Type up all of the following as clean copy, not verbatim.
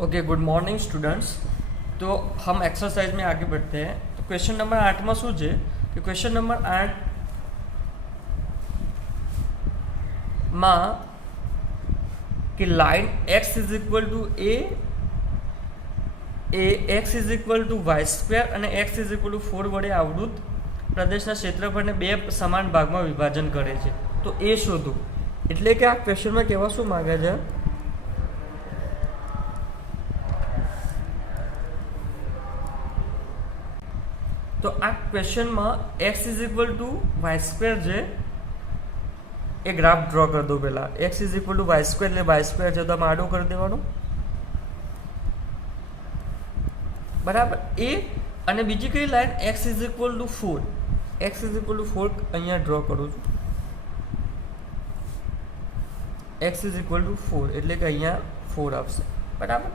Okay, good morning students. तो हम exercise में आगे बढ़ते हैं। तो क्वेश्चन नंबर 8 में શું છે કે ક્વેશ્ચન નંબર 8 માં કે line x is equal to a x is equal two y² અને x ઇઝ ઇક્વલ ટુ 4 વડે આવૃત પ્રદેશના ક્ષેત્રફળને બે સમાન ભાગમાં વિભાજન કરે છે। તો એ શોધો। એટલે કે આ ક્વેશ્ચનમાં કહેવા શું માંગે છે, તો આ ક્વેશ્ચનમાં x is equal two y² છે એ ગ્રાફ ડ્રો કરી દો। પહેલા x is equal two y² એટલે y² છે તો આમ આડો કરી દેવાનો, બરાબર। એ અને બીજી કઈ line x is equal two 4, x is equal two 4 અહીંયા ડ્રો કરું છું। x ઇઝ ઇક્વલ ટુ 4 એટલે કે અહીંયા 4 આવશે, બરાબર।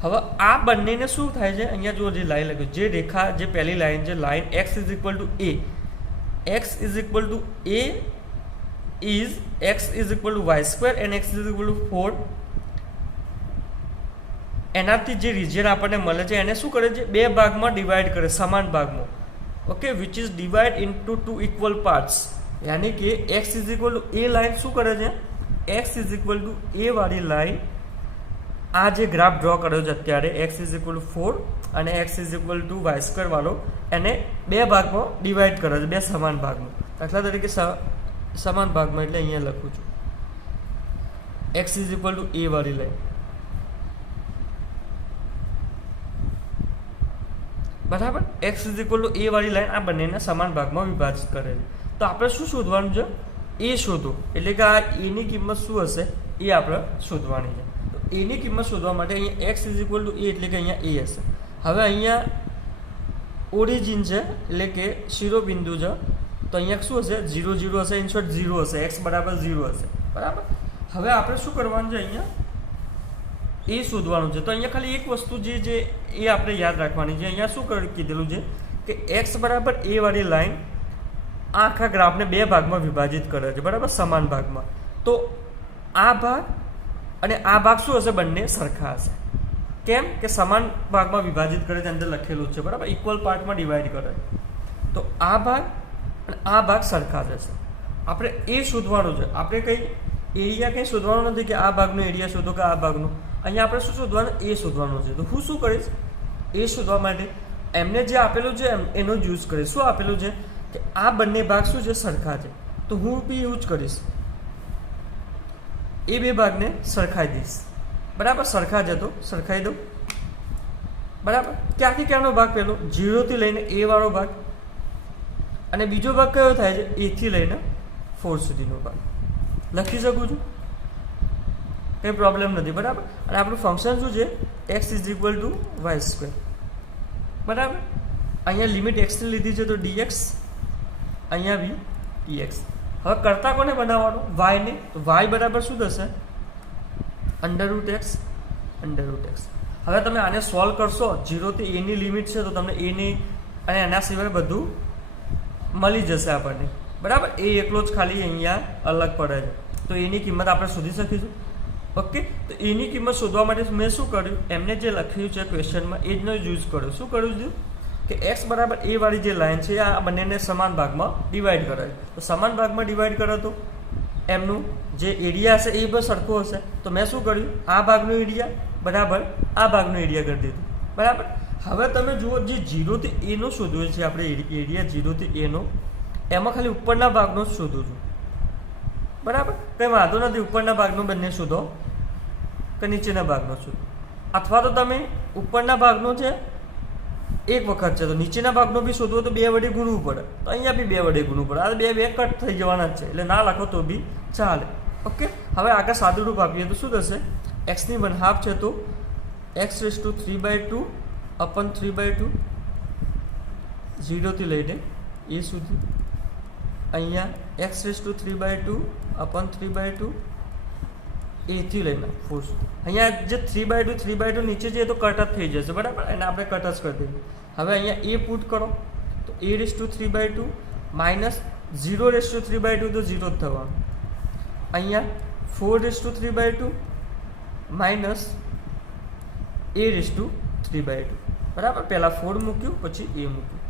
હવે આ બંનેને શું થાય છે, અહીંયા જો જે લાઈન લખ્યું, જે રેખા, જે પહેલી લાઈન છે, line x is equal to a, x is equal to a is x is equal two y² and x is equal two 4, એનાથી જે રિજિયન આપણને મળે છે એને શું કરે છે, બે ભાગમાં ડિવાઈડ કરે, સમાન ભાગમાં, okay, which is divide into two equal parts. યાની કે x is equal to a line શું કરે છે, x is equal to a વાળી લાઈન આ જે ગ્રાફ ડ્રો કર્યો છે અત્યારે, x ઇઝ ઇક્વલ ટુ 4 અને x is equal two y² વાળો, એને બે ભાગમાં ડિવાઈડ કરે છે, બે સમાન ભાગમાં। દાખલા તરીકે સમાન ભાગમાં એટલે અહીંયા લખું છું x is equal to a વાળી લાઈન, બરાબર। x is equal to a વાળી લાઈન આ બંનેને સમાન ભાગમાં વિભાજિત કરે છે। તો આપણે શું શોધવાનું છે, a શોધો। એટલે કે આ a ની કિંમત શું હશે એ આપણે શોધવાની છે। તો a ની કિંમત શોધવા માટે અહીંયા x is equal to a એટલે કે અહીંયા a હશે। હવે અહીંયા ઓરિજિન છે એટલે કે શિરોબિંદુ છે, તો અહીંયા શું હશે, 0 0 હશે, ઇન શોર્ટ 0 હશે, x બરાબર 0 હશે, બરાબર। હવે આપણે શું કરવાનું છે, અહીંયા એ શોધવાનું છે। તો અહીંયા ખાલી એક વસ્તુ જે એ આપણે યાદ રાખવાની છે। અહીંયા શું કીધેલું છે કે x બરાબર a વાળી લાઈન આ આખા ગ્રાફને બે ભાગમાં વિભાજિત કરે છે, બરાબર, સમાન ભાગમાં। તો આ ભાગ અને આ ભાગ શું હશે, બંને સરખા હશે। કેમ કે સમાન ભાગમાં વિભાજિત કરે છે, અંદર લખેલું છે, બરાબર, ઇક્વલ પાર્ટમાં ડિવાઈડ કરે। તો આ ભાગ અને આ ભાગ સરખા જશે। આપણે એ શોધવાનું છે, આપણે કંઈ એરિયા કંઈ શોધવાનું નથી કે આ ભાગનો એરિયા શોધો કે આ ભાગનો, અહીંયા આપણે શું શોધવાનું, એ શોધવાનું છે। તો હું શું કરીશ, એ શોધવા માટે એમને જે આપેલું છે એનો જ યુઝ કરીશ। શું આપેલું છે કે આ બંને ભાગ શું છે, સરખા છે, તો હું બી યુઝ કરીશ, એ બે ભાગને સરખાઈ દઈશ, બરાબર। સરખા છે તો સરખાઈ દઉં, બરાબર। ક્યાંથી ક્યાંનો ભાગ પહેલો, 0 થી લઈને a વાળો ભાગ, અને બીજો ભાગ કયો થાય છે, a થી લઈને 4 સુધીનો ભાગ લખી શકું છું, કંઈ પ્રોબ્લેમ નથી, બરાબર। અને આપણું ફંક્શન શું છે, x is equal two y², બરાબર। અહીંયા લિમિટ x ની લીધી છે તો dx, અહીંયા બી dx। હવે કરતા કોને બનાવવાનો, y ને, તો y બરાબર શું થશે, √x √x। હવે તમે આને સોલ્વ કરશો, 0 થી a ની લિમિટ છે તો તમને a ની અને એના સિવાય બધું મળી જશે આપણને, બરાબર। એ એકલો જ ખાલી અહીંયા અલગ પડે છે, તો એની કિંમત આપણે શોધી શકીશું, ઓકે। તો એની કિંમત શોધવા માટે મેં શું કર્યું, એમને જે લખ્યું છે ક્વેશ્ચનમાં એ જનો યુઝ કર્યો। શું કર્યું છે કે x બરાબર a વાળી જે લાઈન છે આ બંનેને સમાન ભાગમાં ડિવાઈડ કરે છે, તો સમાન ભાગમાં ડિવાઈડ કરે તો એમનું જે એરિયા હશે એ પણ સરખો હશે। તો મેં શું કર્યું, આ ભાગનો એરિયા બરાબર આ ભાગનો એરિયા કરી દીધું, બરાબર। હવે તમે જુઓ, જે 0 થી a નો શોધ્યો છે આપણે એરિયા, 0 થી a નો, એમાં ખાલી ઉપરના ભાગનો જ શોધું છું, બરાબર। કંઈ વાંધો નથી, ઉપરના ભાગનો બંને શોધો કે નીચેના ભાગનો શોધો, અથવા તો તમે ઉપરના ભાગનો છે એક વખત છે તો નીચેના ભાગનો બી શોધવો તો 2 વડે ગુણવું પડે, તો અહીંયા બી 2 વડે ગુણવું પડે, આ બે કટ થઈ જવાના જ છે, એટલે ના લખો તો બી ચાલે, ઓકે। હવે આગળ સાદુરૂપ આપીએ તો શું થશે, x ની 1/2 છે તો x⁵3/2 અપન 3/2, 0 થી લઈને a સુધી, અહીંયા x⁵3/2 અપન 3/2 a થી લઈને 4 સુધી। અહીંયા જે 3/2 નીચે જઈએ તો કટ જ થઈ જશે, બરાબર, અને આપણે કટ જ કરી દઈએ। હવે અહીંયા a પુટ કરો તો a⁵3/2 માઇનસ 0⁵3/2 તો 0 જ થવાનું, અહીંયા 4⁵3/2 માઇનસ a/3/2 બરાબર. પહેલાં 4 મૂક્યું પછી a મૂક્યું.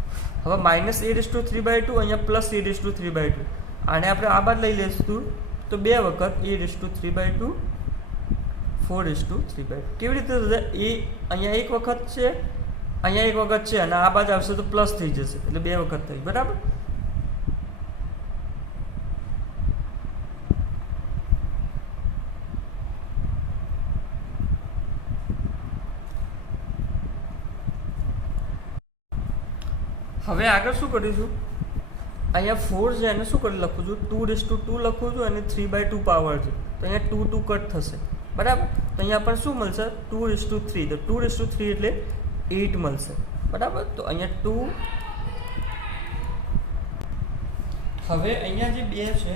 હવે -a/3/2 અહીંયા પ્લસ a/3/2 આને આપણે આ બાદ લઈ લઈશું તો 2 વખત a/3/2 4/3/2 કેવી રીતે થશે? એ અહીંયા એક વખત છે, અહીંયા એક વખત છે અને આ બાદ આવશે તો પ્લસ થઈ જશે એટલે 2 વખત થઈ. બરાબર. હવે આગળ શું કરીશું? અહીંયા 4 છે એને શું કરી લખું છું? 2/2 લખું છું અને 3/2 પાવર છે તો અહીંયા 2 2 કટ થશે. બરાબર. તો અહીંયા પણ શું મળશે? 2/3. તો 2/3 એટલે 8 મળશે. બરાબર. તો અહીંયા 2. હવે અહીંયા જે 2 છે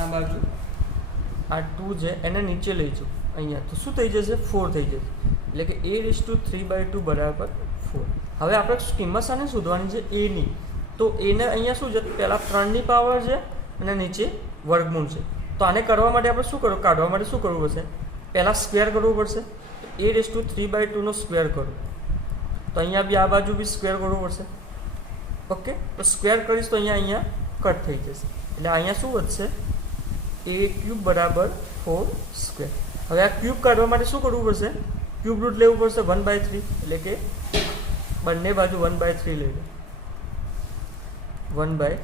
આ બાજુ આ 2 છે એને નીચે લઈ જાઉં અહીંયા તો શું થઈ જશે? 4 થઈ જશે. એટલે કે a/3/2 બરાબર 4. હવે આપણે કિંમત શાને શોધવાની છે? a ની. તો એને અહીંયા શું છે? પહેલાં 3ની પાવર છે અને નીચે વર્ગમૂળ છે. તો આને કરવા માટે આપણે શું કરવું? કાઢવા માટે શું કરવું પડશે? પહેલાં સ્ક્વેર કરવું પડશે. તો a/3/2 નો સ્ક્વેર કરો તો અહીંયા બી આ બાજુ બી સ્ક્વેર કરવું પડશે. ઓકે. તો સ્ક્વેર કરીશ તો અહીંયા કટ થઈ જશે એટલે અહીંયા શું વધશે? a³ બરાબર 4 સ્ક્વેર. હવે આ ક્યુબ કાઢવા માટે શું કરવું પડશે? ક્યુબ રૂટ લેવું પડશે 1/3 એટલે કે બંને બાજુ 1/3 લઈ લો 1/3.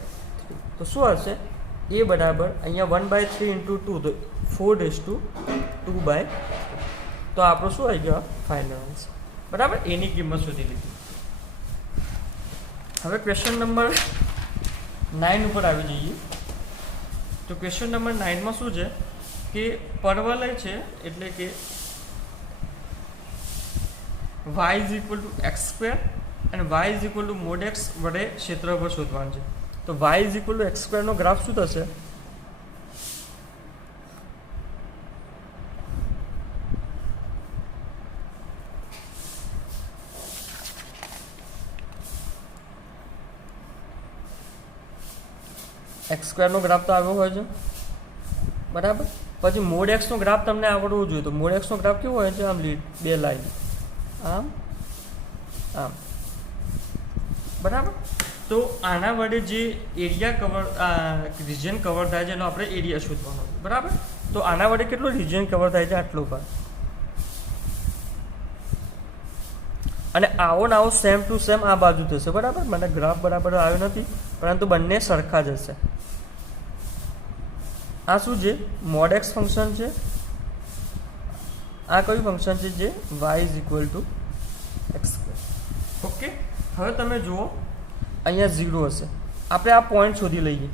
તો શું હશે? a બરાબર અહીંયા 1/3 × 2 તો 4/2/3. તો આપણો શું આવી ગયો? Final answer. બરાબર. એની કિંમત શોધી લીધી. હવે ક્વેશ્ચન નંબર 9 ઉપર આવી જઈએ. તો ક્વેશ્ચન નંબર 9માં શું છે કે પરવલય છે એટલે કે y = x² અને y = mod x વડે ક્ષેત્રફળ શોધવાનું છે. તો y = x² નો ગ્રાફ શું થશે? x² નો ગ્રાફ તો આવ્યો હોય છે. બરાબર. પછી મોડ x નો ગ્રાફ તમને આવડવું જોઈએ. તો મોડ x નો ગ્રાફ કેવો હોય છે? આમ બે લાઈન આમ આમ. બરાબર. તો આના વડે જે એરિયા કવર રિજિયન કવર થાય છે એનો આપણે એરિયા શોધવાનો. બરાબર. તો આના વડે કેટલો રિજિયન કવર થાય છે? આટલો ભાગ. અને આવો ને આવો સેમ ટુ સેમ આ બાજુ થશે. બરાબર. મને ગ્રાફ બરાબર આવ્યો નથી પરંતુ બંને સરખા જ હશે. આ શું છે? મોડ x ફંક્શન છે. આ કયું ફંક્શન છે? જે y = x². ઓકે. હવે તમે જુઓ અહીંયા 0 હશે. આપણે આ પોઈન્ટ શોધી લઈએ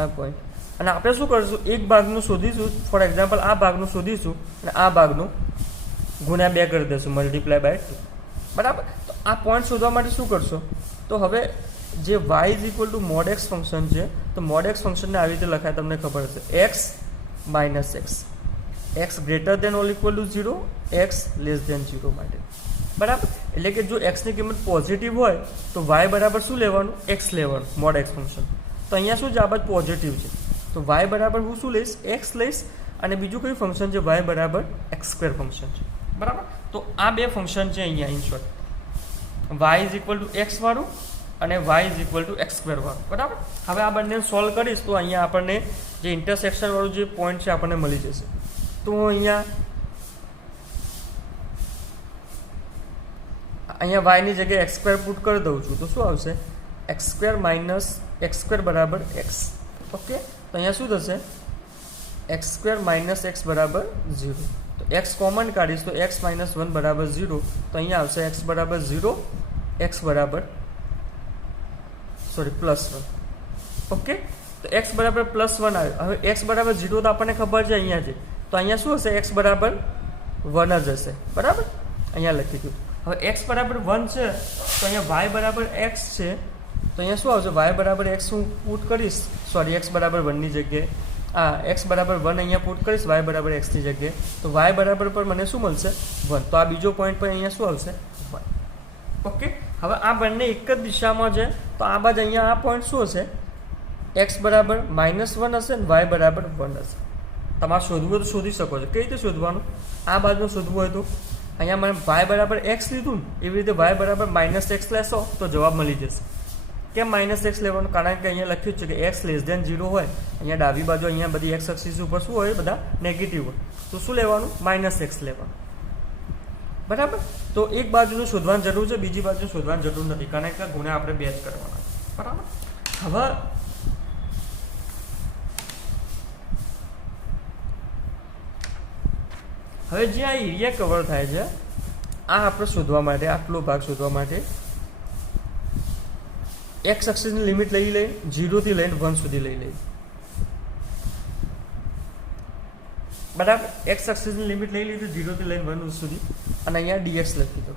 આ પોઈન્ટ અને આપણે શું કરીશું? એક ભાગનું શોધીશું. ફોર એક્ઝામ્પલ આ ભાગનું શોધીશું અને આ ભાગનું ગુણ્યા 2 કરી દઈશું × 2. બરાબર. તો આ પોઈન્ટ શોધવા માટે શું કરશો? તો હવે જે y = mod x ફંક્શન છે તો mod x ફંક્શનને આવી રીતે લખાય તમને ખબર હશે. x - x x > ≤ 0 x < 0 માટે. બરાબર. એટલે કે જો x ની કિંમત પોઝિટિવ હોય તો y બરાબર શું લેવાનું? x લેવાનું mod x ફંક્શન. તો અહીંયા શું છે? આ બાજુ પોઝિટિવ છે તો y બરાબર હું શું લઈશ? x લઈશ. અને બીજું કયું ફંક્શન છે? y બરાબર x² ફંક્શન છે. બરાબર. તો આ બે ફંક્શન છે અહીંયા ઇન શોર્ટ. y = x વાળું અને y = x² વાળું. બરાબર. હવે આ બંને સોલ્વ કરીશ તો અહીંયા આપણને જે ઇન્ટરસેક્શન વાળું જે પોઈન્ટ છે આપણને મળી જશે. તો હું અહીંયા y ની જગ્યાએ x² પુટ કરી દઉં છું તો શું આવશે? x² - x² બરાબર x. ઓકે. તો અહીંયા શું થશે? x² - x બરાબર 0. તો x કોમન કાઢીશ તો x - 1 બરાબર 0. તો અહીંયા આવશે x બરાબર 0 x બરાબર +1. ઓકે. તો x બરાબર +1 આવ્યો. હવે x બરાબર 0 તો આપણને ખબર છે અહીંયા છે. તો અહીંયા શું હશે? x બરાબર 1 જ હશે. બરાબર. અહીંયા લખી દઉં. હવે x બરાબર 1 છે તો અહીંયા y બરાબર x છે તો અહીંયા શું આવશે? y બરાબર x હું પુટ કરીશ x બરાબર 1 ની જગ્યાએ x બરાબર 1 અહીંયા પુટ કરીશ y બરાબર x ની જગ્યાએ તો y બરાબર પર મને શું મળશે? 1. તો આ બીજો પોઈન્ટ પર અહીંયા શું આવશે? 1. ઓકે. હવે આ બંને એક જ દિશામાં છે તો આ બાજુ અહીંયા આ પોઈન્ટ શું હશે? x બરાબર -1 હશે અને y બરાબર 1 હશે. તમારે શોધવું હોય તો શોધી શકો છો. કઈ રીતે શોધવાનું? આ બાજુ શોધવું હોય તો અહીંયા મને y બરાબર x લીધું ને, એવી રીતે y બરાબર -x લેશો તો જવાબ મળી જશે. કેમ -x લેવાનું? કારણ કે અહીંયા લખ્યું છે કે x <0 હોય, અહીંયા ડાબી બાજુ અહીંયા બધી x અક્ષિસ ઉપર શું હોય, બધા નેગેટિવ હોય, તો શું લેવાનું? -x લેવાનું. બરાબર. તો એક બાજુનું શોધવાની જરૂર છે, બીજી બાજુ શોધવાની જરૂર નથી, કારણ કે ગુણ્યા આપણે 2 જ કરવાના. બરાબર. હવે જે આ એરિયા કવર થાય છે, આ આપણે શોધવા માટે, આટલો ભાગ શોધવા માટે એક્સ એક્સિસની લિમિટ લઈ લઈએ, 0 થી લઈને 1 સુધી લઈ લઈએ. બરાબર. એક્સ એક્સિસની લિમિટ લઈ લીધી 0 થી લઈને 1 સુધી, અને અહીંયા dx લખી દો.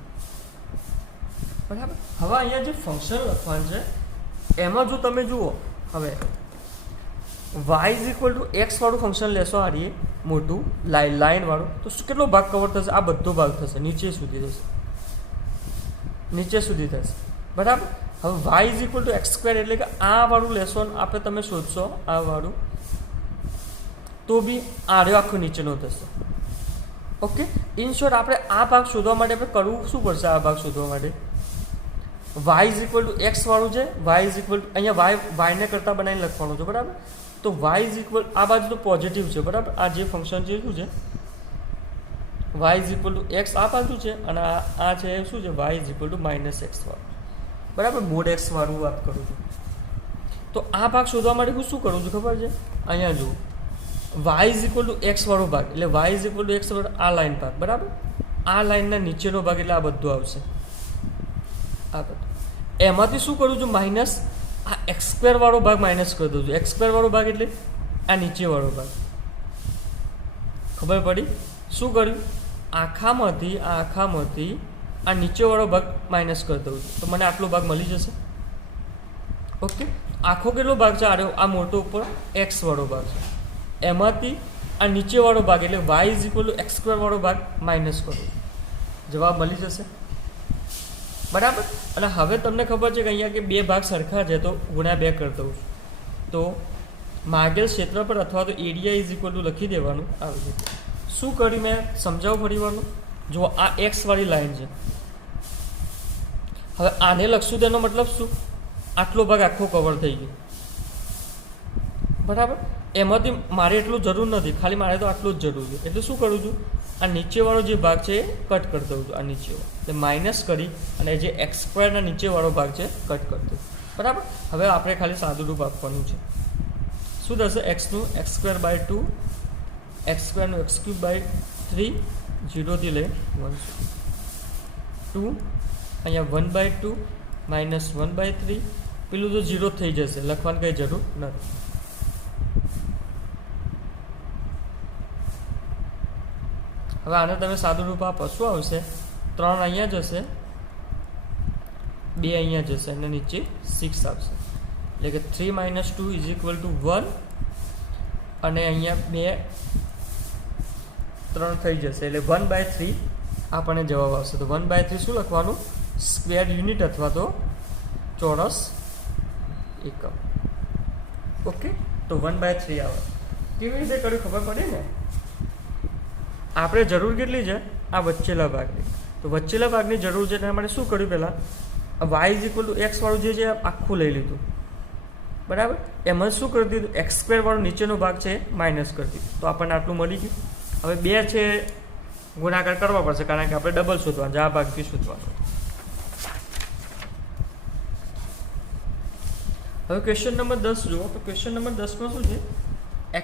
બરાબર. હવે અહીંયા જે ફંક્શન લખવાનું છે એમાં જો તમે જુઓ, હવે y = x વાળું ફંક્શન લેશો, આ રીએ મોટું લાઈન વાળું, તો કેટલો ભાગ કવર થશે? આ બધો ભાગ થશે, નીચે સુધી થશે, નીચે સુધી થશે. બરાબર. હવે y = x² એટલે કે આ વાળું લેશો ને આપણે તમે શોધશો આ વાળું, તો બી આર્યો આખો નીચેનો થશે. ઓકે. ઇન શોર્ટ આપણે આ ભાગ શોધવા માટે આપણે કરવું શું પડશે? આ ભાગ શોધવા માટે y = x વાળું છે, અહીંયા y ને કરતાં બનાવીને લખવાનું છે. બરાબર. તો y આ બાજુ તો પોઝિટિવ છે. બરાબર. આ જે ફંક્શન છે શું છે? y = x આ બાજુ છે, અને આ છે શું છે? y = -x વાળું. બરાબર. મોડ x વાળું વાત કરું છું. તો આ ભાગ શોધવા માટે હું શું કરું છું ખબર છે? અહીંયા જુઓ, y = x વાળો ભાગ એટલે y = x વાળો આ લાઈન ભાગ. બરાબર. આ લાઈનના નીચેનો ભાગ એટલે આ બધું આવશે, આ બધું. એમાંથી શું કરું છું? માઇનસ આ x² વાળો ભાગ માઇનસ કરી દઉં છું. x² વાળો ભાગ એટલે આ નીચે વાળો ભાગ. ખબર પડી? શું કર્યું? આખામાંથી આ નીચે વાળો ભાગ માઇનસ કરી દઉં છું, તો મને આટલો ભાગ મળી જશે. ઓકે. આખો કેટલો ભાગ છે? આ મોટો ઉપર x વાળો ભાગ છે, એમાંથી આ નીચે વાળો ભાગ એટલે y = x² વાળો ભાગ માઇનસ કરો, જવાબ મળી જશે. બરાબર. અને હવે તમને ખબર છે કે અહીંયા કે બે ભાગ સરખા છે, તો ગુણ્યા 2 કરી દઉં છું, તો માગેલ ક્ષેત્રફળ અથવા તો એરિયા = લખી દેવાનું. આવી રીતે શું કર્યું મેં સમજાવું ફરી વારનું. જો આ x વાળી લાઈન છે, હવે આને લખશું તેનો મતલબ શું? આટલો ભાગ આખો કવર થઈ ગયો. બરાબર. એમાંથી મારે એટલું જરૂર નથી, ખાલી મારે તો આટલું જ જરૂર છે. એટલે શું કરું છું? આ નીચેવાળો જે ભાગ છે એ કટ કરી દઉં છું, આ નીચેવાળો એટલે માઇનસ કરી, અને જે x² ના નીચેવાળો ભાગ છે કટ કરી દઉં. બરાબર. હવે આપણે ખાલી સાદું રૂપ આપવાનું છે. શું થશે? x નું x²/2, x² નું x³/3, 0 થી લઈ 1 સુધી, 2 અહીંયા 1/2 -1/3, પેલું તો 0 થઈ જશે, લખવાની કંઈ જરૂર નથી. હવે આને તમે સાદું રૂપ આપો, શું આવશે? 3 અહીંયા જશે, 2 અહીંયા જશે, અને નીચે 6 આવશે. એટલે કે 3 - 2 = 1, અને અહીંયા 2 3 થઈ જશે, એટલે 1/3 આપણને જવાબ આવશે. તો 1/3 શું લખવાનું? સ્ક્વેર યુનિટ અથવા તો ચોરસ એકમ. ઓકે. તો 1/3 આવે. કેવી રીતે કર્યું ખબર પડે ને? આપણે જરૂર કેટલી છે? આ વચ્ચેલા ભાગની. તો વચ્ચેલા ભાગની જરૂર છે, તેના માટે શું કર્યું? પહેલાં y = x વાળું જે છે આખું લઈ લીધું. બરાબર. એમાં શું કરી દીધું? x² વાળો નીચેનો ભાગ છે માઇનસ કરી દીધું, તો આપણને આટલું મળી ગયું. હવે 2 છે ગુણાકાર કરવા પડશે, કારણ કે આપણે ડબલ શોધવાનું, આ ભાગથી શોધવાનું. હવે ક્વેશ્ચન નંબર 10 જુઓ. તો ક્વેશ્ચન નંબર 10માં શું છે?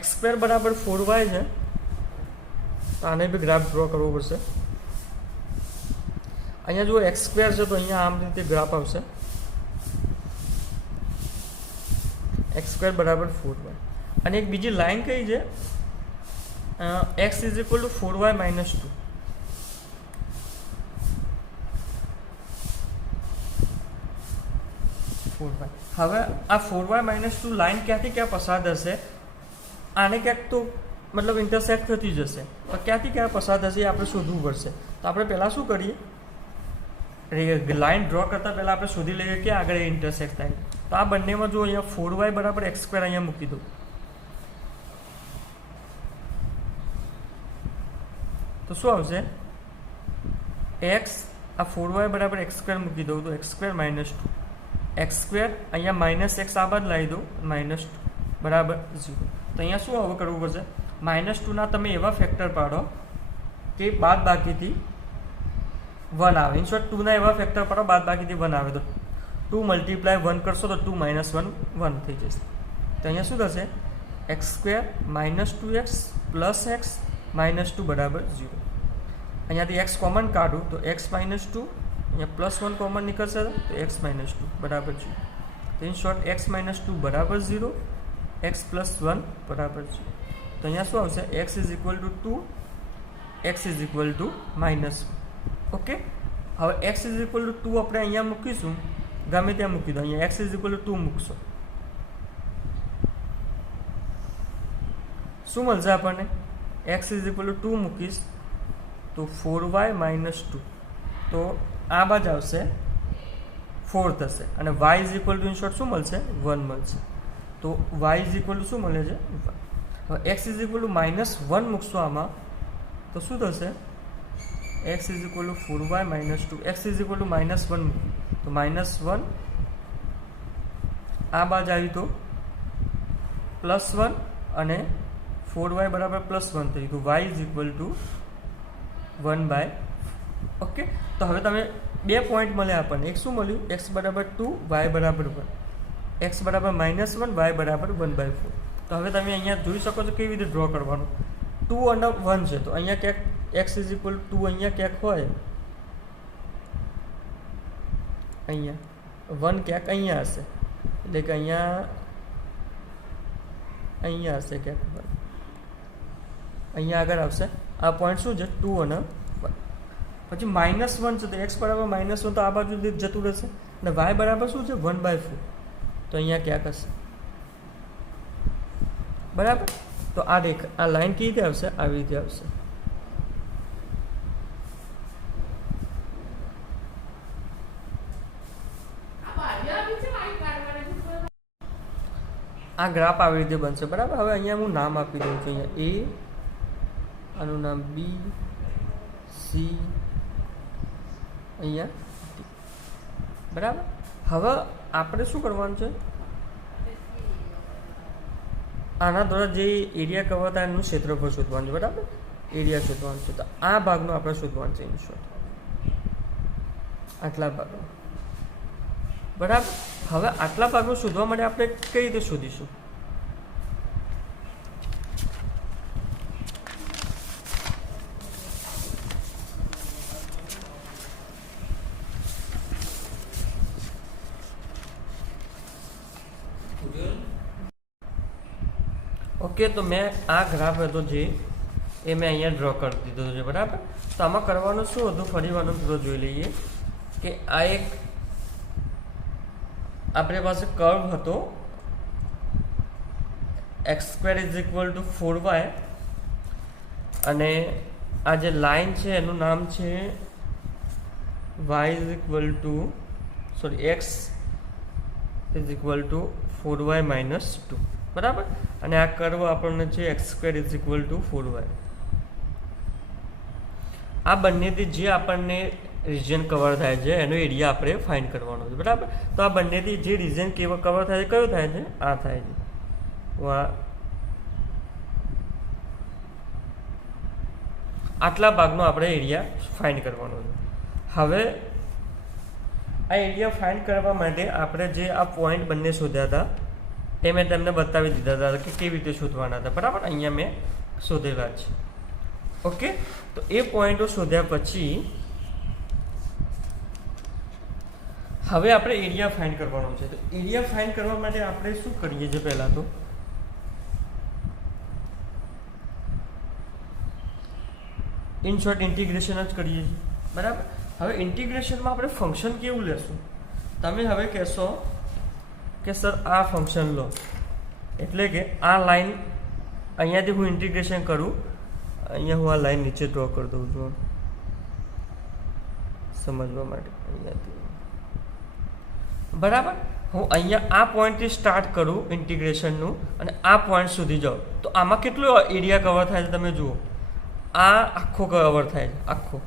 x² = 4y છે. તો આને બી ગ્રાફ ડ્રો કરવો પડશે. અહીંયા જુઓ x² છે, તો અહીંયા આમ રીતે ગ્રાફ આવશે, x² = 4y. અને એક બીજી લાઈન કઈ છે? x = 4y - 2. હવે આ 4y - 2 લાઈન ક્યાંથી ક્યાં પસાર થશે? આને ક્યાંક તો મતલબ ઇન્ટરસેક્ટ થતી જશે, તો ક્યાંથી ક્યાં પસાર થશે એ આપણે શોધવું પડશે. તો આપણે પહેલાં શું કરીએ? લાઈન ડ્રો કરતાં પહેલાં આપણે શોધી લઈએ કે આગળ એ ઇન્ટરસેક્ટ થાય. તો આ બંનેમાં જો અહીંયા 4y = x² અહીંયા મૂકી દઉં, તો શું આવશે એક્સ આ 4y બરાબર એક્સ સ્ક્વેર મૂકી દઉં તો x square minus 2 x square અહીંયા માઇનસ એક્સ આ બાદ લાવી દો માઇનસ 2 બરાબર 0. તો અહીંયા શું હવે કરવું પડશે -2ના તમે એવા ફેક્ટર પાડો કે બાદ બાકીથી 1 આવે. ઇન શોર્ટ 2ના એવા ફેક્ટર પાડો બાદ બાકીથી 1 આવે. તો 2 મલ્ટીપ્લાય 1 કરશો તો 2 - 1 1 થઈ જશે. તો અહીંયા શું થશે x square -2x plus x -2 બરાબર 0. અહીંયાથી એક્સ કોમન કાઢું તો એક્સ -2 અહીંયા +1 કોમન નીકળશે તો એક્સ -2 બરાબર 0. તો ઇન શોર્ટ એક્સ -2 બરાબર 0 એક્સ +1 બરાબર 0. તો અહીંયા શું આવશે x is equal two 2 x is equal two -1. Okay, હવે એક્સ ઇઝ ઇક્વલ ટુ 2 આપણે અહીંયા મૂકીશું, ગમે ત્યાં મૂકી દો. અહીંયા એક્સ ઇઝ ઇક્વલ ટુ 2 મૂકશો, શું મળશે આપણને એક્સ ઇઝ ઇક્વલ ટુ 2 મૂકીશ તો 4y -2, તો આ બાજુ આવશે 4 થશે અને y is equal two in short શું મળશે 1 મળશે. તો y ઇઝ ઇક્વલ ટુ શું મળે છે 1. હવે x ઇઝ ઇક્વલ ટુ -1 મૂકશો આમાં તો શું થશે x is equal two 4y -2, x is equal two -1 મૂક્યું તો -1 આ બાજુ આવી તો +1 અને 4y બરાબર +1 થયું તો y is equal two 1/4. Okay, તો હવે તમે બે પોઈન્ટ મળ્યા આપણને. એક શું મળ્યું x બરાબર 2 y બરાબર 1, x બરાબર -1 y બરાબર 1/4. તો હવે તમે અહીંયા જોઈ શકો છો કેવી રીતે ડ્રો કરવાનું. 2 અને 1 છે તો અહીંયા ક્યાંક x ઇઝ ઇક્વલ ટુ 2 અહીંયા ક્યાંક હોય, અહીંયા 1 ક્યાંક અહીંયા હશે, એટલે કે અહીંયા હશે ક્યાંક, અહીંયા આગળ આવશે. આ પોઈન્ટ શું છે 2 અને 1. પછી -1 છે તો x બરાબર -1 તો આ બાજુ જતું રહેશે અને y બરાબર શું છે 1/4, તો અહીંયા ક્યાંક હશે. બરાબર, તો આ લાઈન કેવી રીતે આવશે, આવી રીતે આવશે. આ ગ્રાફ આવી રીતે બનશે. બરાબર, હવે અહીંયા હું નામ આપી દઉં છું. અહીંયા A, આનું નામ B, C, અહીંયા D. બરાબર, હવે આપણે શું કરવાનું છે, આના દ્વારા જે એરિયા કવર થાય એનું ક્ષેત્રફળ શોધવાનું છે. બરાબર, એરિયા શોધવાનું છે. તો આ ભાગનું આપણે શોધવાનું છે, ઇન શોર્ટ આટલા ભાગનું. બરાબર, હવે આટલા ભાગનું શોધવા માટે આપણે કઈ રીતે શોધીશું? ઓકે, તો મેં આ ગ્રાફ હતો જે એ મેં અહીંયા ડ્રો કરી દીધો છે. બરાબર, તો આમાં કરવાનું શું હતું ફરી વાર પૂરો જોઈ લઈએ કે આ એક આપણી પાસે કર્વ હતો x² is equal two 4y અને આ જે લાઈન છે એનું નામ છે y is equal two x is equal two 4y -2. બરાબર, અને આ કર્વ આપણને છે x² is equal two 4y. આ બંનેથી જે આપણને રિજન કવર થાય છે એનો એરિયા આપણે ફાઇન્ડ કરવાનો છે. બરાબર, તો આ બંનેથી જે રિજન કવર થાય છે કયો થાય છે, આ થાય છે. આટલા ભાગનો આપણે એરિયા ફાઇન્ડ કરવાનો છે. હવે આ એરિયા ફાઇન્ડ કરવા માટે આપણે જે આ પોઈન્ટ બંને શોધ્યા હતા એ મેં તમને બતાવી દીધા હતા કે કેવી રીતે શોધવાના હતા. બરાબર, અહીંયા મેં શોધેલા છે. ઓકે, તો એ પોઈન્ટો શોધ્યા પછી હવે આપણે એરિયા ફાઇન્ડ કરવાનો છે. તો એરિયા ફાઇન્ડ કરવા માટે આપણે શું કરીએ છીએ, પહેલાં તો ઇન શોર્ટ ઇન્ટિગ્રેશન જ કરીએ છીએ. બરાબર, હવે ઇન્ટિગ્રેશનમાં આપણે ફંક્શન કેવું લેશું? તમે હવે કહેશો કે સર આ ફંક્શન લો, એટલે કે આ લાઈન અહીંયાથી હું ઇન્ટિગ્રેશન કરું, અહીંયા હું આ લાઈન નીચે ડ્રો કરી દઉં છું સમજવા માટે. અહીંયાથી બરાબર, હું અહીંયા આ પોઈન્ટથી સ્ટાર્ટ કરું ઇન્ટિગ્રેશનનું અને આ પોઈન્ટ સુધી જાઉં તો આમાં કેટલો એરિયા કવર થાય છે તમે જુઓ. આ આખો કવર થાય છે, આખો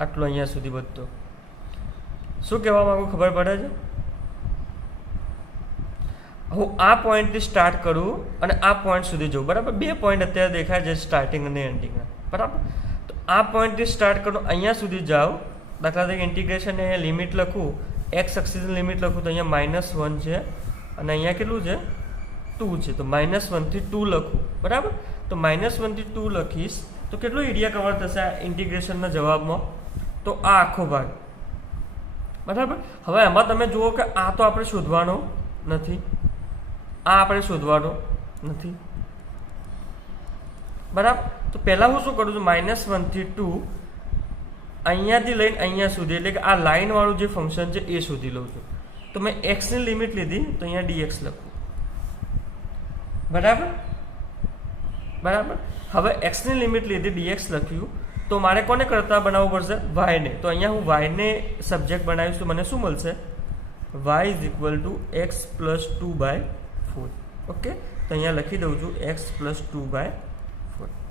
આટલો અહીંયા સુધી બધો. શું કહેવા માંગુ ખબર પડે છે? હું આ પોઈન્ટથી સ્ટાર્ટ કરું અને આ પોઈન્ટ સુધી જઉં, બરાબર? 2 પોઈન્ટ અત્યારે દેખાય છે, સ્ટાર્ટિંગ અને એન્ડિંગના, બરાબર? તો આ પોઈન્ટથી સ્ટાર્ટ કરું, અહીંયા સુધી જાઉં. દાખલા તરીકે ઇન્ટિગ્રેશન અહીંયા લિમિટ લખું, એક્સ એક્સિસની લિમિટ લખું તો અહીંયા -1 છે અને અહીંયા કેટલું છે? 2 છે. તો -1 થી 2 લખું, બરાબર? તો -1 થી 2 લખીશ તો કેટલો એરિયા કવર થશે આ ઇન્ટિગ્રેશનના જવાબમાં? તો આ આખો ભાગ, બરાબર? હવે એમાં તમે જુઓ કે આ તો આપણે શોધવાનો નથી, આ આપણે શોધવાનો નથી, બરાબર? તો પહેલાં હું શું કરું છું? -1 થી 2 અહીંયાથી લઈને અહીંયા સુધી, એટલે કે આ લાઇનવાળું જે ફંક્શન છે એ શોધી લઉં છું. તો મેં એક્સની લિમિટ લીધી તો અહીંયા dx લખું, બરાબર? બરાબર. હવે એક્સની લિમિટ લીધી, dx લખ્યું, તો મારે કોને કરતા બનાવવું પડશે? વાયને. તો અહીંયા હું વાયને સબ્જેક્ટ બનાવીશ તો મને શું મળશે? y = x + 2/4. ઓકે, તો અહીંયા લખી દઉં છું x + 2/4,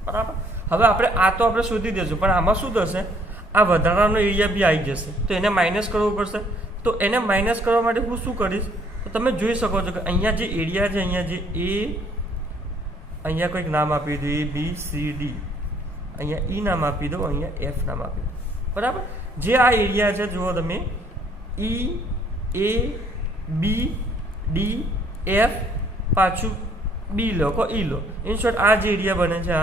બરાબર? હવે આપણે શોધી દઈશું, પણ આમાં શું થશે? આ વધારાનો એરિયા બી આવી જશે, તો એને માઇનસ કરવું પડશે. તો એને માઇનસ કરવા માટે હું શું કરીશ? તો તમે જોઈ શકો છો કે અહીંયા જે એરિયા છે, અહીંયા જે અહીંયા કોઈક નામ આપી દો, ABCD, અહીંયા E નામ આપી દો, અહીંયા F નામ આપી દો, બરાબર? જે આ એરિયા છે જુઓ તમે, EABD F પાછું B લો, E લો. ઇન શોર્ટ આ જે એરિયા બને છે,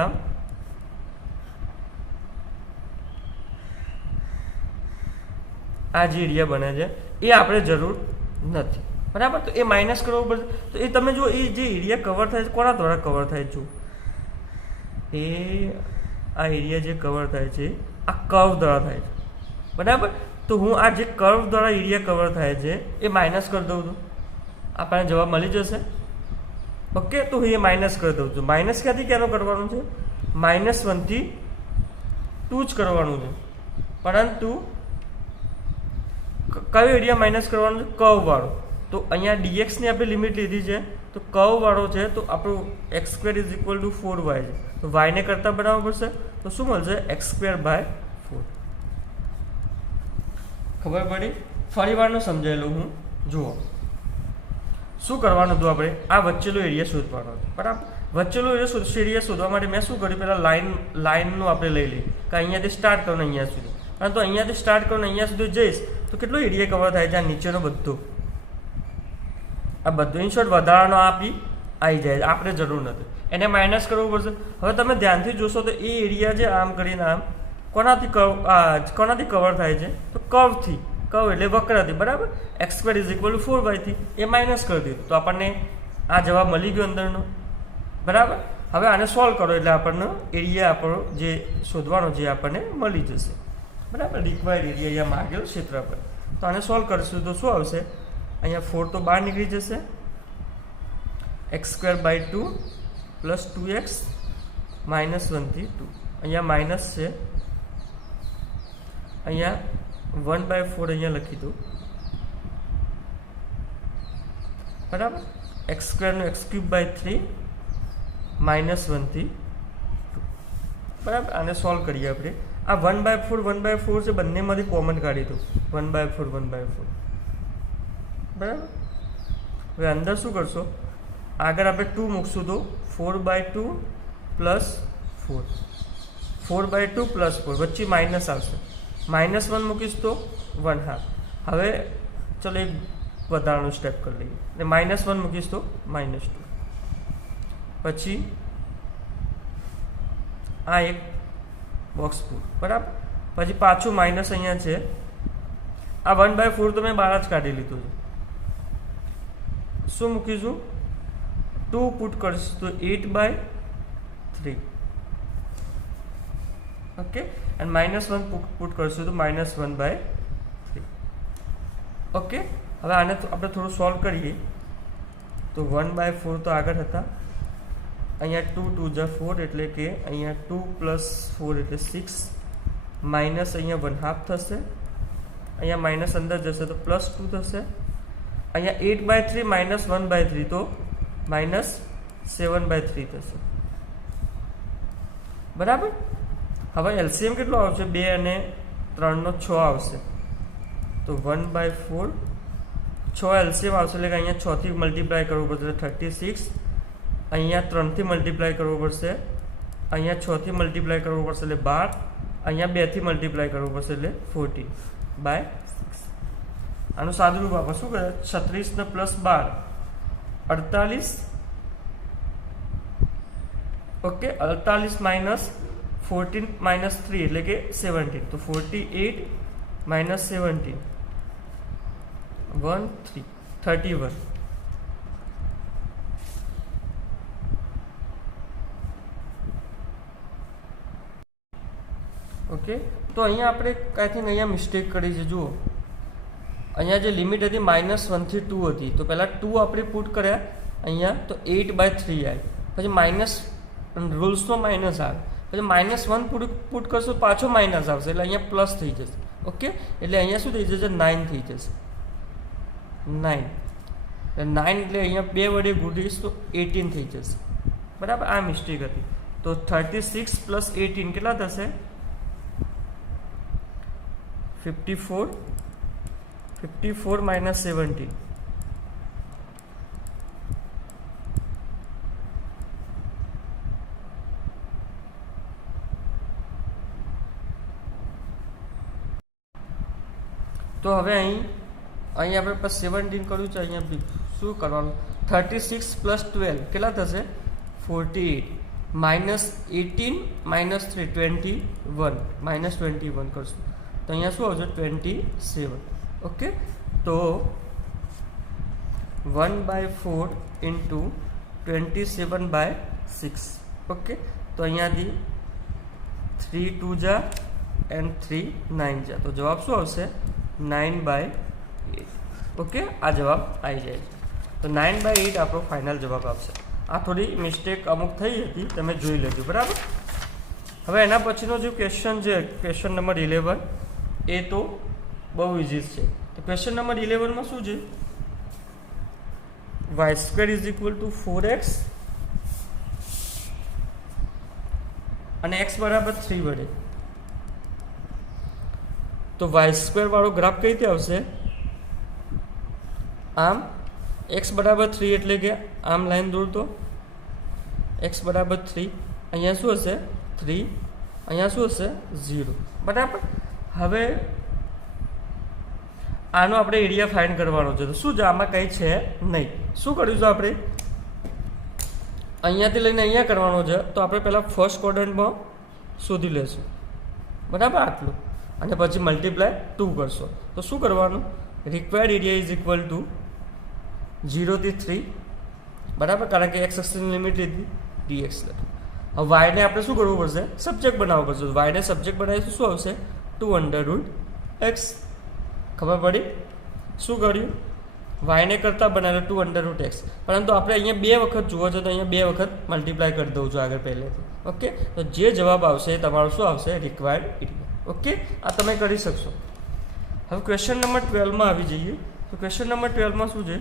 આ જે એરિયા બને છે એ આપણે જરૂર નથી, બરાબર? તો એ માઇનસ કરવું પડશે. તો એ તમે જો એ જે એરિયા કવર થાય છે કોના દ્વારા કવર થાય છે? એ આ એરિયા જે કવર થાય છે આ કર્વ દ્વારા થાય છે, બરાબર? તો હું આ જે કર્વ દ્વારા એરિયા કવર થાય છે એ માઇનસ કરી દઉં છું, આપણને જવાબ મળી જશે. ઓકે, તો હું એ માઇનસ કરી દઉં છું. માઇનસ ક્યાંથી ક્યાંનો કરવાનું છે? -1 થી 2 જ કરવાનું છે, પરંતુ કયો એરિયા માઇનસ કરવાનો છે? કર્વ વાળો. તો અહીંયા dx ની આપણે લિમિટ લીધી છે, તો કર્વ વાળો છે, તો આપણું x² = 4y છે, તો y ને કરતા બનાવવું પડશે. તો શું મળશે? x²/4. ખબર પડી? ફરી વારનું સમજાયેલું હું. જુઓ શું કરવાનું હતું? આપણે આ વચ્ચેલો એરિયા શોધવાનો હતો, બરાબર? વચ્ચેલો એરિયા શોધવા માટે મેં શું કર્યું? પહેલાં લાઇનનું આપણે લઈ લઈએ કે અહીંયાથી સ્ટાર્ટ કરો ને અહીંયા સુધી, પરંતુ અહીંયાથી સ્ટાર્ટ કરો ને અહીંયા સુધી જઈશ તો કેટલો એરિયા કવર થાય છે? આ નીચેનો બધો, આ બધું. ઇન શોર્ટ વધારાનો આવી જાય, આપણે જરૂર નથી, એને માઇનસ કરવું પડશે. હવે તમે ધ્યાનથી જોશો તો એ એરિયા છે આમ કરીને આમ કોનાથી કવર થાય છે? તો કર્વથી. કર્વ એટલે વક્રથી, બરાબર? x² = 4y થી એ માઇનસ કરી દીધું, તો આપણને આ જવાબ મળી ગયો અંદરનો, બરાબર? હવે આને સોલ્વ કરો એટલે આપણને એરિયા આપણો જે શોધવાનો જે આપણને મળી જશે, બરાબર? રિક્વાયર્ડ એરિયા અહીંયા માગેલો ક્ષેત્રફળ. તો આને સોલ્વ કરીશું તો શું આવશે? અહીંયા 4 તો બહાર નીકળી જશે, x²/2 + 2x -1 થી 2. અહીંયા માઇનસ છે, અહીંયા 1/4 અહીંયા લખી દો, બરાબર? x² નું x³ / 3 -1 થી 2, બરાબર? આને સોલ્વ કરીએ આપણે. આ 1/4 છે, બંનેમાંથી કોમન કાઢી દો, 1/4, બરાબર? હવે અંદર શું કરશો? આગળ આપણે 2 મૂકશું તો 4/2 + 4, 4/2 + 4, વચ્ચે માઇનસ આવશે, -1 મૂકીશ તો 1/2. હવે ચલો એક વધારાનું સ્ટેપ કરી લઈએ, એટલે -1 મૂકીશ તો -2, પછી આ એક બોક્સ પૂર, બરાબર? પછી પાછું માઇનસ અહીંયા છે, આ 1/4 તો મેં બહાર જ કાઢી લીધું છે. શું મૂકીશું? 2 પુટ કરીશું તો 8/3, ઓકે? અને -1 પુટ કરશું તો -1/3, ઓકે? હવે આને આપણે થોડું સોલ્વ કરીએ તો 1/4 તો આગળ હતા, અહીંયા 2 × 2 = 4, એટલે કે અહીંયા 2 + 4 એટલે 6, માઇનસ અહીંયા 1/2 થશે, અહીંયા માઇનસ અંદર જશે તો +2 થશે, અહીંયા 8/3 -1/3 તો -7/3 થશે, બરાબર? હવે એલસીએમ કેટલો આવશે? 2 અને 3 નો 6 આવશે, તો 1/4 6 એલસીએમ આવશે, એટલે કે અહીંયા 6 થી મલ્ટીપ્લાય કરવું પડશે 36, અહીંયા 3 થી મલ્ટીપ્લાય કરવું પડશે, અહીંયા 6 થી મલ્ટીપ્લાય કરવું પડશે એટલે 12, અહીંયા 2 થી મલ્ટીપ્લાય કરવું પડશે એટલે 14/6. આનું સાદું રૂપ આપણે શું કરે? 36 ને +12 48, ઓકે, 48 - 14 - 3 એટલે કે 17, તો 48 - 17 31. ઓકે, તો અહીંયા આપણે આઈ થિંક અહીંયા મિસ્ટેક કરી છે. જુઓ, અહીંયા જે લિમિટ હતી -1 થી 2 હતી, તો પહેલાં 2 આપણે પુટ કર્યા અહીંયા, તો 8/3 આવી, પછી માઇનસ રૂલ્સનો માઇનસ આવે, પછી -1 પુટ કરશો પાછો માઇનસ આવશે, એટલે અહીંયા પ્લસ થઈ જશે. ઓકે, એટલે અહીંયા શું થઈ જશે? 9 થઈ જશે. 9 એટલે અહીંયા 2 વડે ગુણીશ તો 18 થઈ જશે. બરાબર, આ મિસ્ટેક હતી. તો 36 + 18 કેટલા થશે? 54 - 17. તો હવે અહીં આપણે plus 17 કર્યું છે, અહીંયા શું કરવાનું? 36 + 12 કેટલા થશે? 48 -18 - 3 21 -21 કરશું તો અહીંયા શું આવશે? 27. ઓકે, તો 1/4 × 27/6. ઓકે, તો અહીંયાથી 3 2 જા and 3 9 જા, તો જવાબ શું આવશે? 9/8. ઓકે, આ જવાબ આવી જાય છે. તો 9/8 આપણો ફાઇનલ જવાબ આવશે. આ થોડી મિસ્ટેક અમુક થઈ હતી, તમે જોઈ લેજો. બરાબર, હવે એના પછીનો જે ક્વેશ્ચન છે, ક્વેશ્ચન નંબર 11, એ તો બહુ ઇઝી છે. તો ક્વેશ્ચન નંબર 11માં શું છે? y² = 4x અને x = 3 વડે. તો y² વાળો ગ્રાફ કઈ રીતે આવશે? આમ x = 3 એટલે કે આમ લાઈન દોરતો, x = 3, અહીંયા શું હશે? 3, અહીંયા શું હશે? 0. બરાબર, હવે આનો આપણે એરિયા ફાઇન્ડ કરવાનો છે. તો શું છે? આમાં કંઈ છે નહીં. શું કરીશું આપણે? અહીંયાથી લઈને અહીંયા કરવાનો છે, તો આપણે પહેલાં ફર્સ્ટ ક્વોડ્રન્ટમાં શોધી લેશું. બરાબર, આટલું, અને પછી મલ્ટીપ્લાય 2 કરશો. તો શું કરવાનું? રિક્વાયર્ડ એરિયા = 0 થી 3. બરાબર, કારણ કે x અક્ષની લિમિટ લીધી, dx લખો. હવે વાયને આપણે શું કરવું પડશે? સબ્જેક્ટ બનાવવું પડશે. વાયને સબ્જેક્ટ બનાવીશું, શું આવશે? 2√x. ખબર પડી? શું કર્યું? વાયને કરતાં બનાવ્યું 2√x, પરંતુ આપણે અહીંયા 2 વખત જુઓ છો, તો અહીંયા 2 વખત મલ્ટીપ્લાય કરી દઉં છું આગળ પહેલેથી. ઓકે, તો જે જવાબ આવશે એ તમારો શું આવશે? Required area. ઓકે, આ તમે કરી શકશો. હવે ક્વેશ્ચન નંબર 12માં આવી જઈએ. તો ક્વેશ્ચન નંબર 12માં શું છે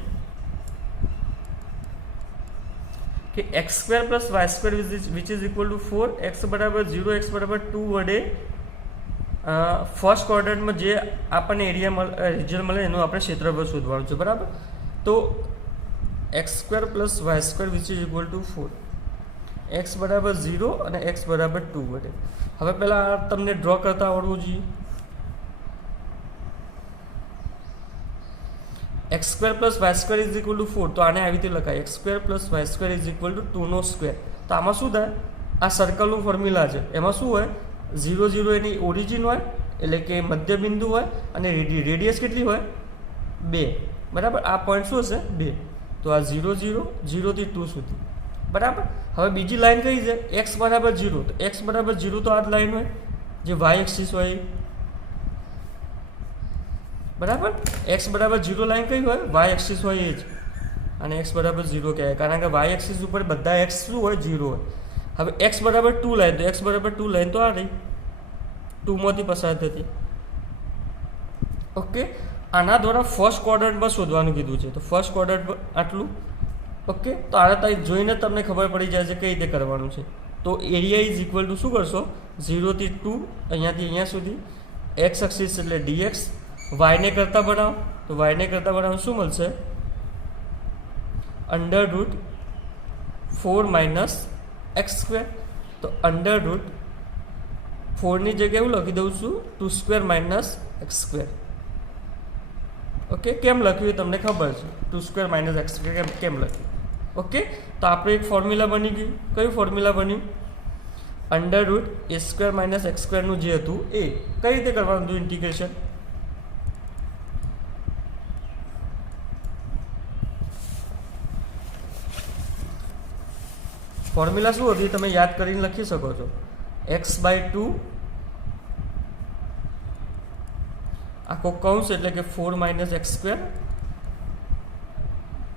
કે x² + y² which is equal to 4, x = 0, x = 2 વડે ફર્સ્ટ ક્વોડ્રન્ટમાં જે આપણને એરિયા રિજન મળે એનું આપણે ક્ષેત્રફળ શોધવાનું છે. બરાબર, તો x² + y² which is equal to 4, x = 0 અને x = 2 વડે. હવે પહેલાં તમને ડ્રો કરતા આવડવું જોઈએ. x² + y² = 4, તો આને આવી રીતે લખાય, x² + y² = 2². તો આમાં શું થાય? આ સર્કલનું ફોર્મ્યુલા છે, એમાં શું હોય? 0 0 એની ઓરિજિન હોય, એટલે કે મધ્ય બિંદુ હોય, અને રેડિયસ કેટલી હોય? 2. બરાબર, આ પોઈન્ટ શું હશે? 2. તો આ 0 0 0 થી 2 સુધી. બરાબર, હવે બીજી લાઈન કઈ છે? x = 0. તો x = 0 તો આ જ લાઈન હોય જે y એક્સિસ હોય. બરાબર, x = 0 લાઈન કઈ હોય? y એક્સિસ હોય એ જ, અને x = 0 કહેવાય, કારણ કે y એક્સિસ ઉપર બધા x શું હોય? 0 હોય. હવે x = 2 લાઈન, તો x = 2 લાઈન તો આ રહી, 2 માંથી પસાર થતી. ઓકે, આના દ્વારા ફર્સ્ટ ક્વોડ્રન્ટમાં શોધવાનું કીધું છે. તો ફર્સ્ટ ક્વોડ્રન્ટ આટલું. ઓકે, તો આને જોઈને તમને ખબર પડી જાય છે કઈ રીતે કરવાનું છે. તો એરિયા ઇઝ ઇક્વલ ટુ શું કરશો 0 થી 2 અહીંયાથી અહીંયા સુધી એક્સ એક્સિસ એટલે ડીએક્સ વાયને કરતાં બનાવો તો વાયને કરતાં બનાવો શું મળશે under route 4 minus x square તો અંડર રૂટ 4ની જગ્યાએ હું લખી દઉં છું 2 square minus x square okay કેમ લખ્યું એ તમને ખબર છે 2 સ્ક્વેર માઇનસ એક્સ સ્ક્વેર કેમ લખ્યું ઓકે તો આપણે એક ફોર્મ્યુલા બની ગયું કયું ફોર્મ્યુલા બન્યું અંડર રૂટ એ સ્ક્વેર માઇનસ એક્સ સ્ક્વેરનું જે હતું એ કઈ રીતે કરવાનું હતું ઇન્ટિગ્રેશન ફોર્મ્યુલા શું હતી તમે યાદ કરીને લખી શકો છો x/2 આખો કૌંસ એટલે કે 4 minus x square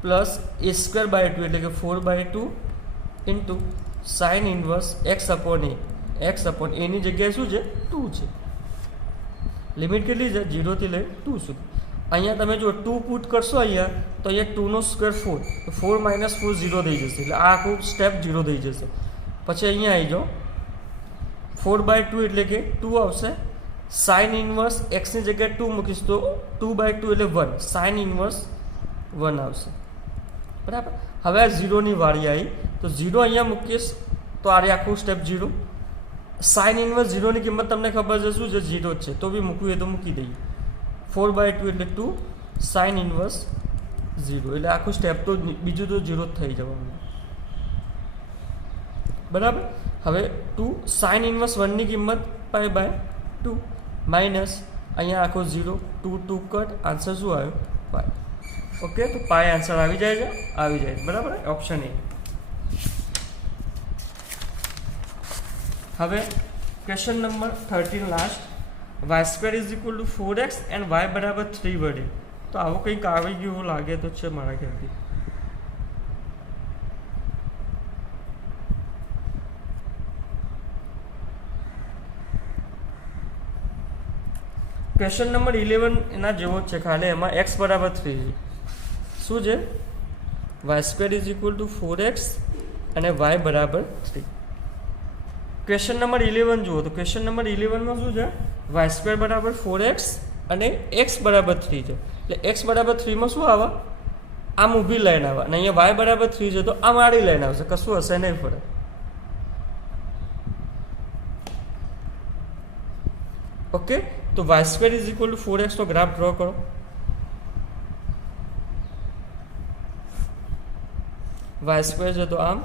plus a²/2 એટલે કે 4/2 into sine inverse x upon એની જગ્યાએ શું છે 2 છે લિમિટ કેટલી છે 0 થી લઈ 2 સુધી અહીંયા તમે જો 2 પુટ કરશો અહીંયા તો અહીંયા 2 નો સ્ક્વેર 4 તો 4 માઇનસ 4 0 થઈ જશે એટલે આ આખું સ્ટેપ 0 થઈ જશે પછી અહીંયા આવી જાઓ 4/2 એટલે કે 2 આવશે સાઇન ઇન્વર્સ એક્સની જગ્યાએ 2 મૂકીશ તો 2/2 એટલે 1 સાઇન ઇન્વર્સ 1 આવશે બરાબર હવે આ 0ની વાળી આવી તો 0 અહીંયા મૂકીશ તો આ આખું સ્ટેપ 0 સાઇન ઇન્વર્સ 0ની કિંમત તમને ખબર છે શું છે 0 જ છે તો બી મૂકવું એ તો મૂકી દઈએ 4/2 એટલે 2 સાઇન ઇન્વર્સ 0 એટલે આખું સ્ટેપ તો બીજું તો 0 જ થઈ જવાનું બરાબર હવે 2 સાઇન ઇન્વર્સ 1ની કિંમત π/2 માઇનસ અહીંયા આખો 0 2 2 કટ આન્સર શું આવ્યો π ઓકે તો પાય આન્સર આવી જાય છે બરાબર ઓપ્શન એ હવે question number 13 last y² is equal two 4x and y બરાબર 3 વડે તો આવું કંઈક આવી ગયું એવું લાગે તો છે મારા ખ્યાલથી ક્વેશ્ચન નંબર 11 એના જેવો જ છે ખાલી એમાં x બરાબર 3 છે શું છે y² is equal two 4x અને y બરાબર 3 ક્વેશ્ચન નંબર 11 જુઓ તો ક્વેશ્ચન નંબર 11માં શું છે y² બરાબર 4x અને x બરાબર 3 છે એટલે x બરાબર 3માં શું આવે આમ ઊભી લાઈન આવે અને અહીંયા y બરાબર 3 છે તો આમ આડી લાઈન આવશે કશું હશે નહીં ફરક ઓકે તો y² is equal two 4x તો ગ્રાફ ડ્રો કરો y² છે તો આમ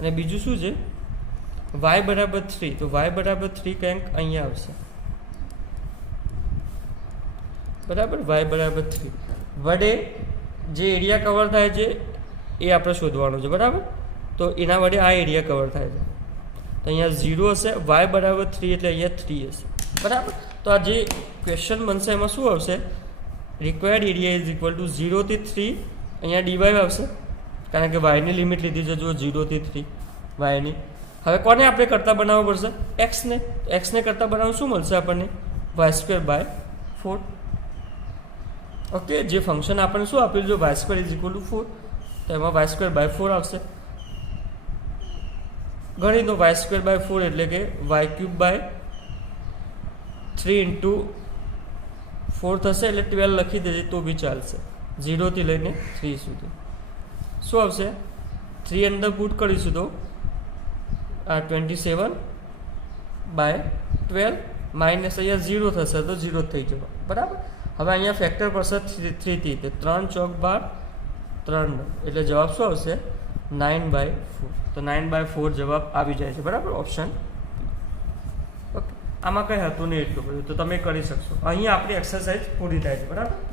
અને બીજું શું છે y બરાબર 3 તો y બરાબર 3 કંઈક અહીંયા આવશે બરાબર y બરાબર 3 વડે જે એરિયા કવર થાય છે એ આપણે શોધવાનું છે બરાબર તો એના વડે આ એરિયા કવર થાય છે તો અહીંયા 0 હશે y બરાબર 3 એટલે અહીંયા 3 હશે બરાબર તો આ જે ક્વેશ્ચન બનશે એમાં શું આવશે required area is equal two 0 થી 3 અહીંયા dy આવશે કારણ કે વાયની લિમિટ લીધી છે જો 0 થી 3 વાયની હવે કોને આપણે કરતાં બનાવવું પડશે એક્સને કરતાં બનાવવું શું મળશે આપણને y²/4 ઓકે જે ફંક્શન આપણને શું આપેલું છે y² ઇઝ ઇક્વલ ટુ 4 તો એમાં y²/4 આવશે ગણી દો y²/4 એટલે કે y³ 3 ઇન્ટુ 4 થશે એટલે 12 લખી દેજે તો બી ચાલશે 0 થી લઈને 3 સુધી શું આવશે 3 અંદર પુટ કરીશું તો આ 27/12 માઇનસ અહીંયા 0 થશે તો 0 થઈ જવા બરાબર હવે અહીંયા ફેક્ટર પડશે 3 થી 3 ચોક 12 3 એટલે જવાબ શું આવશે 9/4 તો 9/4 જવાબ આવી જાય છે બરાબર ઓપ્શન ઓકે આમાં કંઈ હતું નહીં એટલું બધું તો તમે કરી શકશો અહીં આપણી એક્સરસાઇઝ પૂરી થાય છે બરાબર